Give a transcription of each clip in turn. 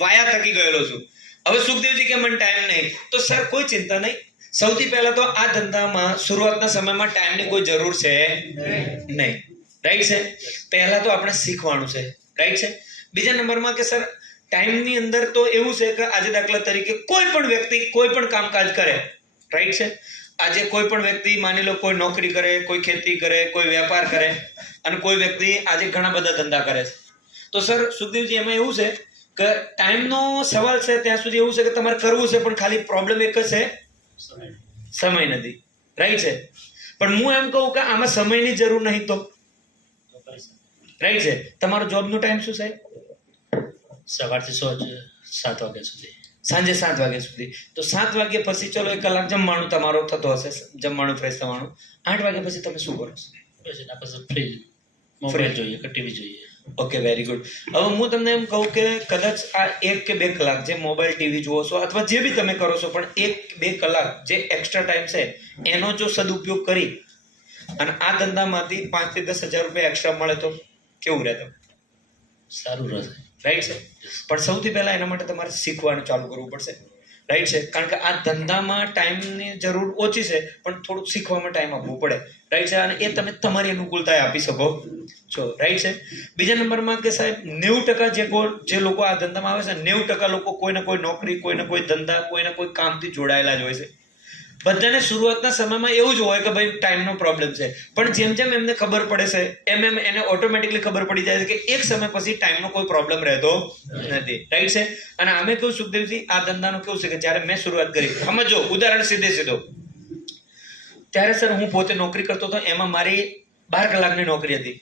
વાયા થકી ગયેલો છું. હવે સુખદેવજી કે મને ટાઈમ નહીં, તો સર કોઈ ચિંતા નહીં. સૌથી પહેલા તો આ ધંધામાં શરૂઆતના સમયમાં ટાઈમની કોઈ જરૂર છે નહીં. રાઈટ છે? પહેલા તો આપણે શીખવાનું છે. રાઈટ છે? બીજા નંબરમાં કે સર ટાઈમની અંદર તો એવું છે કે આજે દાખલા તરીકે કોઈ પણ વ્યક્તિ કોઈ પણ કામકાજ કરે. રાઈટ છે? આજે કોઈ પણ વ્યક્તિ માની લો કોઈ નોકરી કરે, કોઈ ખેતી કરે, કોઈ વેપાર કરે, અને કોઈ વ્યક્તિ આજે ઘણા બધા ધંધા કરે છે. તો સર સુખદેવજી એમાં એવું છે કે ટાઈમનો સવાલ છે ત્યાં સુધી એવું છે કે તમારે કરવું છે, પણ ખાલી પ્રોબ્લેમ એક જ છે, સમય નથી. રાઈટ છે? પણ હું એમ કહું કે આમાં સમયની જરૂર નહીં તો રાઈટ છે. તમારો જોબનો ટાઈમ શું સાહેબ? સવારથી 7 વાગ્યા સુધી, સાંજે 7 વાગ્યા સુધી. તો 7 વાગ્યા પછી ચલો 1 કલાક જમવાનું તમારો થતો હશે, જમવાનું ફ્રેશ થવાનું. 8 વાગ્યા પછી તમે શું કરો છો? પછી એના પછી ફ્રી મોબાઈલ જોઈએ કે ટીવી જોઈએ. Okay, very good. હવે હું તમને એમ કહું કે કદાચ આ 1 કે 2 કલાક જે મોબાઈલ ટીવી જુઓ છો અથવા જે બી તમે કરો છો, પણ 1-2 કલાક જે એક્સ્ટ્રા ટાઈમ છે એનો જો સદુપયોગ કરી અને આ ધંધામાંથી 5 થી 10 હજાર રૂપિયા એક્સ્ટ્રા મળે તો કેવું રહે? તમે સારું રહેશે. રાઈટ છે? પણ સૌથી પહેલા એના માટે તમારે શીખવાનું ચાલુ કરવું પડશે. રાઈટ છે? કારણ કે આ ધંધામાં ટાઈમની જરૂર ઓછી છે, પણ થોડુંક શીખવામાં ટાઈમ આપવું પડે. રાઈટ છે? અને એ તમે તમારી અનુકૂળતાએ આપી શકો છો. રાઈટ છે? બીજા નંબરમાં કે સાહેબ 90% જે લોકો આ ધંધામાં આવે છે, 90% લોકો કોઈને કોઈ નોકરી, કોઈને કોઈ ધંધા, કોઈને કોઈ કામથી જોડાયેલા જ હોય છે. બધાને શરૂઆતના સમયમાં એવું જ હોય કે ભાઈ ટાઈમનો પ્રોબ્લેમ છે, પણ જેમ જેમ એમને ખબર પડે છે એમ એમ એને ઓટોમેટિકલી ખબર પડી જાય છે કે એક સમય પછી ટાઈમનો કોઈ પ્રોબ્લેમ રહેતો નથી. રાઈટ છે? અને અમે કેવું સુખદેવજી આ ધંધાનું કેવું છે કે જ્યારે મેં શરૂઆત કરી, સમજો ઉદાહરણ સીધો ત્યારે સર હું પોતે નોકરી કરતો હતો. એમાં મારી 12 કલાકની નોકરી હતી.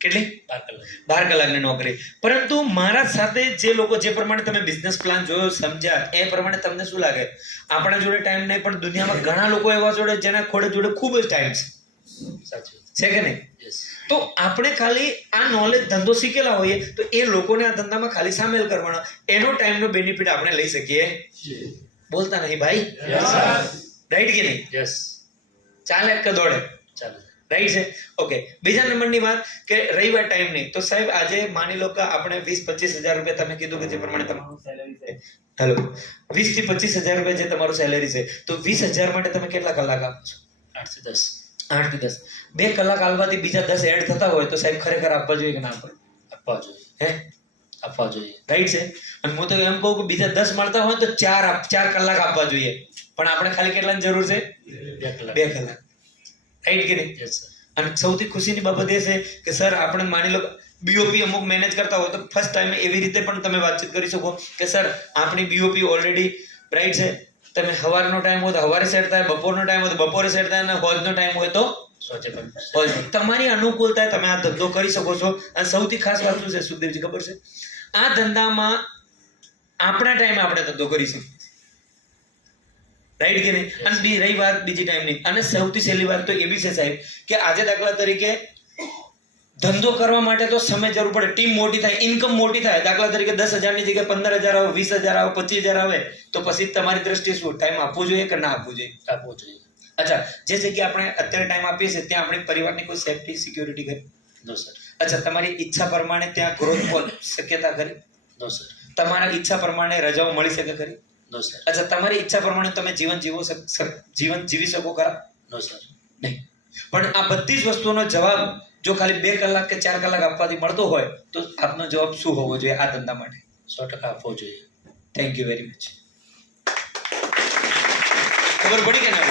કેટલી? 12 કલાકની નોકરી. પરંતુ મારા સાથે જે લોકો, જે પ્રમાણે તમે બિઝનેસ પ્લાન જોયો, સમજ્યા, એ પ્રમાણે તમને શું લાગે? આપણા જોડે ટાઈમ નહીં, પણ દુનિયામાં ઘણા લોકો એવા જોડે જેના જોડે ખૂબ જ ટાઈમ છે. સાચું છે કે નહીં? યસ. તો આપણે ખાલી આ નોલેજ ધંધો શીખેલા હોઈએ તો એ લોકોને આ ધંધામાં ખાલી સામેલ કરવાના, એનો ટાઈમનો બેનિફિટ આપણે લઈ શકીએ. બોલતા નહીં ભાઈ? રાઈટ કે નહીં? યસ. ચાલે કે દોડે? ચાલો. રાઈટ છે? ઓકે. બીજા નંબરની વાત કે રહી વાત ટાઈમ નહીં, તો સાહેબ આજે માની લો કે આપણે 20-25 હજાર રૂપિયા, તમે કીધું કે જે પ્રમાણે તમારું સેલેરી છે, હેલો, 20 થી 25 હજાર રૂપિયા જે તમારું સેલેરી છે, તો 20,000 માટે તમે કેટલા કલાક આપો છો? 8 થી 10. 8 થી 10. 2 કલાક આલવાથી બીજા 10 એડ થતા હોય તો સાહેબ ખરેખર આપવા જોઈએ કે ના આપવા? આપવા જોઈએ. હે? આપવા જોઈએ. રાઈટ છે? અને હું તો એમ કહું કે બીજા 10 મળતા હોય તો 4 કલાક આપવા જોઈએ, પણ આપણે ખાલી કેટલાની જરૂર છે? 2 કલાક. 2 કલાક. રાઈટ કે નહીં? Yes sir. અને સૌથી ખુશીની બાબત એ છે કે સર આપણે માની લો બીઓપી અમુક મેનેજ કરતા હોય તો ફર્સ્ટ ટાઈમે એવી રીતે પણ તમે વાતચીત કરી શકો કે સર આપણી બીઓપી ઓલરેડી રાઈટ છે, તમે સવારનો ટાઈમ હોય તો સવારે સેટ થાય, બપોરનો ટાઈમ હોય તો બપોરે સેટ થાય, અને હોજનો ટાઈમ હોય તો હોજ. તમારી અનુકૂળતાએ તમે આ ધંધો કરી શકો છો. અને સૌથી ખાસ વાત શું છે સુખદેવજી ખબર છે? આ ધંધામાં આપણા ટાઈમે આપણે ધંધો કરી શકીએ. રાઈટ કે નહીં? અને રહી વાત બીજી ટાઈમની, અને સૌથી સહેલી વાત તો એ બી છે સાહેબ કે આજે દાખલા તરીકે ધંધો કરવા માટે તો સમય જરૂર પડે, ટીમ મોટી થાય, ઇન્કમ મોટી થાય. દાખલા તરીકે 10,000 ની જગ્યાએ 15,000 આવે, 20,000 આવે, 25,000 આવે, તો પછી તમારી દ્રષ્ટિએ શું ટાઈમ આપવો જોઈએ કે ના આપવું જોઈએ? આપવો જોઈએ. અચ્છા, જે જગ્યાએ આપણે અત્યારે ટાઈમ આપીએ છીએ ત્યાં આપણી પરિવારની કોઈ સેફટી સિક્યોરિટી કરી? નો સર. અચ્છા, તમારી ઈચ્છા પ્રમાણે ત્યાં ગ્રોથ શક્યતા કરી? નો સર. તમારા ઈચ્છા પ્રમાણે રજાઓ મળી શકે ખરી? નો સર. અચ્છા, તમારી ઈચ્છા પ્રમાણે તમે જીવન જીવી શકો ખરા? નો સર. નહીં. પણ આ બધી જ વસ્તુઓનો જવાબ જો ખાલી 2 કલાક કે 4 કલાક આપવાથી મળતો હોય તો આપનો જવાબ શું હોવો જોઈએ આ ધંધા માટે? 100% આપવો જોઈએ. Thank you very much. ખબર પડી કે ના?